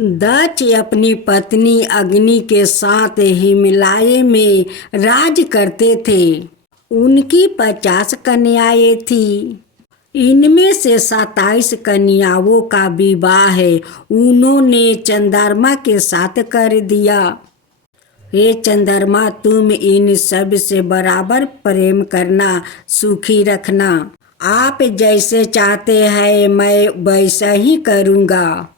दक्ष अपनी पत्नी अग्नि के साथ हिमालय में राज करते थे। उनकी 50 कन्याएं थी। इनमें से 27 कन्याओं का विवाह उन्होंने चंद्रमा के साथ कर दिया। हे चंद्रमा, तुम इन सब से बराबर प्रेम करना, सुखी रखना। आप जैसे चाहते हैं मैं वैसा ही करूँगा।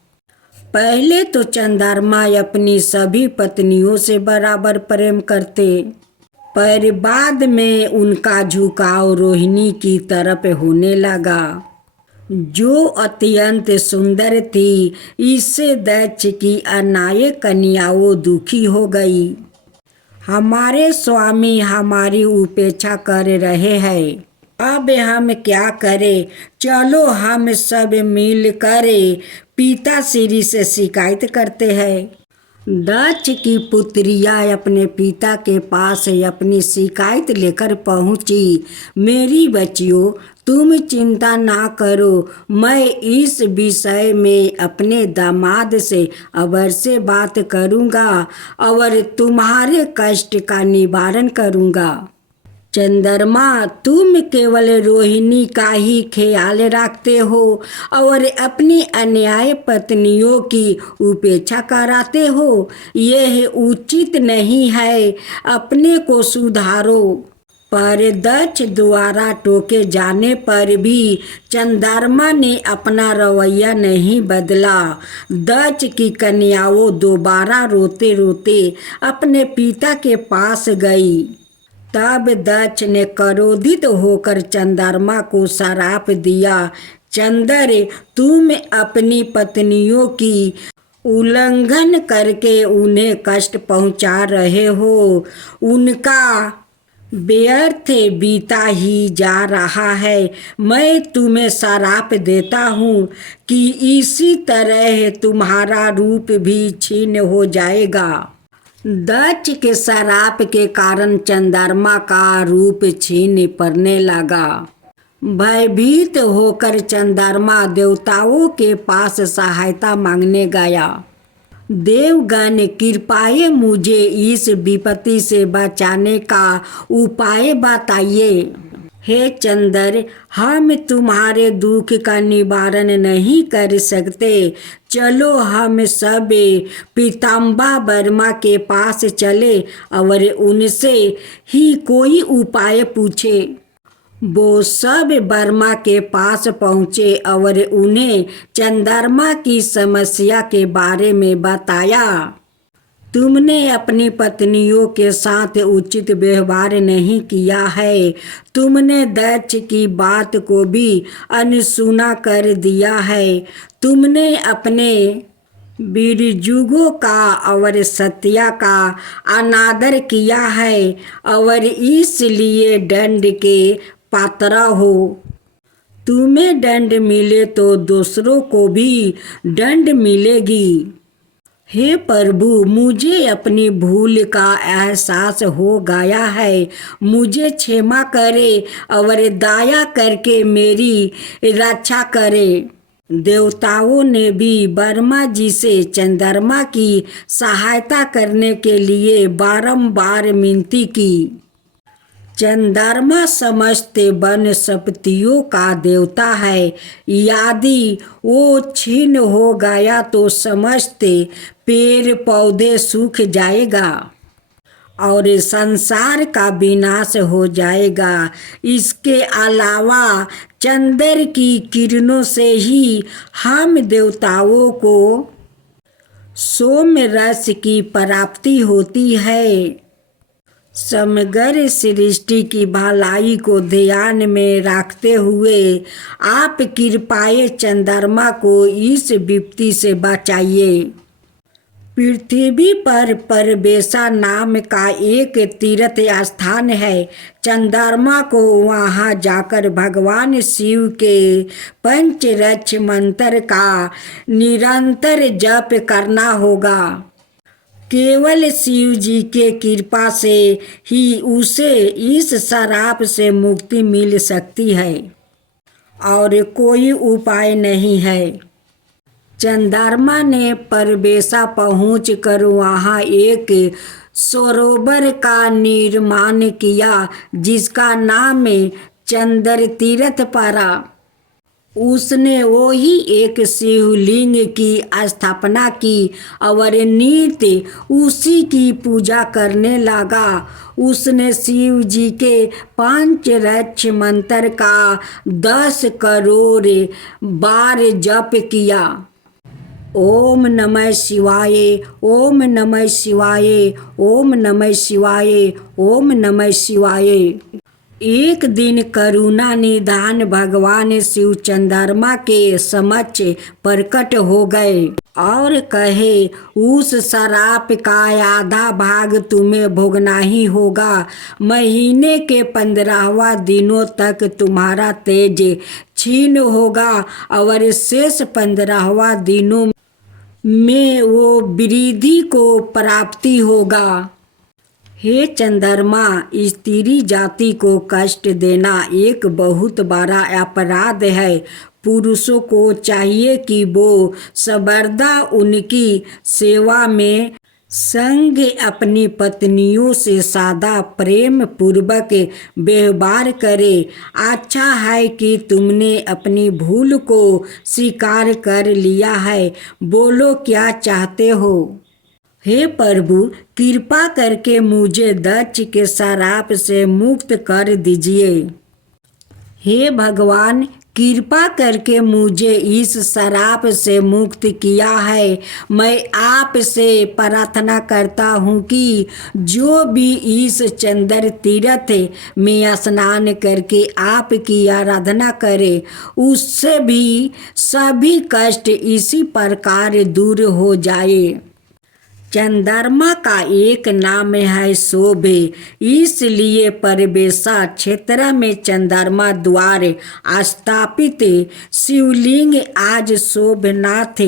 पहले तो चंद्रमा अपनी सभी पत्नियों से बराबर प्रेम करते, पर बाद में उनका झुकाव रोहिणी की तरफ होने लगा, जो अत्यंत सुंदर थी। इससे दक्ष की अनायक कन्याओं दुखी हो गई। हमारे स्वामी हमारी उपेक्षा कर रहे हैं, अब हम क्या करें? चलो हम सब मिलकर पिता श्री से शिकायत करते हैं। दक्ष की पुत्रियां अपने पिता के पास अपनी शिकायत लेकर पहुंची। मेरी बच्चियों, तुम चिंता ना करो, मैं इस विषय में अपने दामाद से अवश्य बात करूंगा और तुम्हारे कष्ट का निवारण करूंगा। चंद्रमा, तुम केवल रोहिणी का ही ख्याल रखते हो और अपनी अन्याय पत्नियों की उपेक्षा कराते हो। यह उचित नहीं है, अपने को सुधारो। पर दक्ष द्वारा टोके जाने पर भी चंद्रमा ने अपना रवैया नहीं बदला। दक्ष की कन्याओं दोबारा रोते रोते अपने पिता के पास गई। तब दक्ष ने क्रोधित होकर चंद्रमा को श्राप दिया। चंद्र, तुम अपनी पत्नियों की उल्लंघन करके उन्हें कष्ट पहुंचा रहे हो। उनका व्यर्थ बीता ही जा रहा है। मैं तुम्हें श्राप देता हूँ कि इसी तरह तुम्हारा रूप भी छीन हो जाएगा। दक्ष के श्राप के कारण चंद्रमा का रूप छीन पड़ने लगा। भयभीत होकर चंद्रमा देवताओं के पास सहायता मांगने गया। देवगण, कृपया मुझे इस विपत्ति से बचाने का उपाय बताइए। हे चंद्र, हम तुम्हारे दुख का निवारण नहीं कर सकते। चलो हम सब पीताम्बर वर्मा के पास चले और उनसे ही कोई उपाय पूछे। वो सब वर्मा के पास पहुँचे और उन्हें चंद्रमा की समस्या के बारे में बताया। तुमने अपनी पत्नियों के साथ उचित व्यवहार नहीं किया है। तुमने दक्ष की बात को भी अनसुना कर दिया है। तुमने अपने वीरजुगों का और सत्या का अनादर किया है और इसलिए दंड के पात्र हो। तुम्हें दंड मिले तो दूसरों को भी दंड मिलेगी। हे प्रभु, मुझे अपनी भूल का एहसास हो गया है। मुझे क्षमा करे और दया करके मेरी रक्षा करे। देवताओं ने भी वर्मा जी से चंद्रमा की सहायता करने के लिए बारंबार विनती की। चंद्रमा समस्त वनस्पतियों का देवता है। यदि वो छीन हो गया तो समस्त पेड़ पौधे सूख जाएगा और संसार का विनाश हो जाएगा। इसके अलावा चंद्र की किरणों से ही हम देवताओं को सोम रस की प्राप्ति होती है। समग्र सृष्टि की भलाई को ध्यान में रखते हुए आप कृपया चंद्रमा को इस विपत्ति से बचाइए। पृथ्वी पर परबेसा नाम का एक तीर्थ स्थान है। चंद्रमा को वहां जाकर भगवान शिव के पंचरक्ष मंत्र का निरंतर जप करना होगा। केवल शिव जी के कृपा से ही उसे इस श्राप से मुक्ति मिल सकती है और कोई उपाय नहीं है। चंद्रमा ने परबेसा पहुँच कर वहाँ एक सरोवर का निर्माण किया जिसका नाम चंद्र तीर्थ पड़ा। उसने वही एक शिवलिंग की स्थापना की और नित्य उसी की पूजा करने लगा। उसने शिव जी के पंचरक्ष मंत्र का 10 करोड़ बार जप किया। ओम नमः शिवाय, ओम नमः शिवाय, ओम नमः शिवाय, ओम नमः शिवाय। एक दिन करुणा निधान भगवान शिव चंद्रमा के समक्ष प्रकट हो गए और कहे, उस शराप का आधा भाग तुम्हें भोगना ही होगा। महीने के 15वां दिनों तक तुम्हारा तेज क्षीण होगा और शेष 15वां दिनों में वो वृद्धि को प्राप्ति होगा। हे चंद्रमा, स्त्री जाति को कष्ट देना एक बहुत बड़ा अपराध है। पुरुषों को चाहिए कि वो सर्वदा उनकी सेवा में संग अपनी पत्नियों से सादा प्रेम पूर्वक व्यवहार करे। अच्छा है कि तुमने अपनी भूल को स्वीकार कर लिया है। बोलो क्या चाहते हो? हे प्रभु, कृपा करके मुझे दक्ष के श्राप से मुक्त कर दीजिए। हे भगवान, कृपा करके मुझे इस श्राप से मुक्त किया है। मैं आपसे प्रार्थना करता हूँ कि जो भी इस चंद्र तीर्थ में स्नान करके आपकी आराधना करे, उससे भी सभी कष्ट इसी प्रकार दूर हो जाए। चंद्रमा का एक नाम है शोभ, इसलिए परबेसा क्षेत्र में चंद्रमा द्वार स्थापित शिवलिंग आज शोभनाथ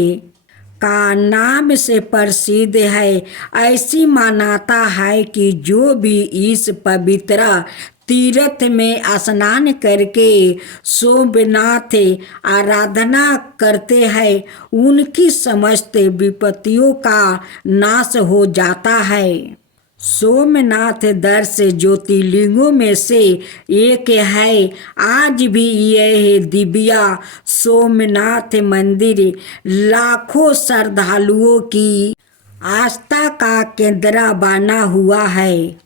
का नाम से प्रसिद्ध है। ऐसी मान्यता है कि जो भी इस पवित्र तीर्थ में स्नान करके सोमनाथ आराधना करते हैं, उनकी समस्त विपत्तियों का नाश हो जाता है। सोमनाथ 10 ज्योतिर्लिंगों में से एक है। आज भी यह दिव्य सोमनाथ मंदिर लाखों श्रद्धालुओं की आस्था का केंद्र बना हुआ है।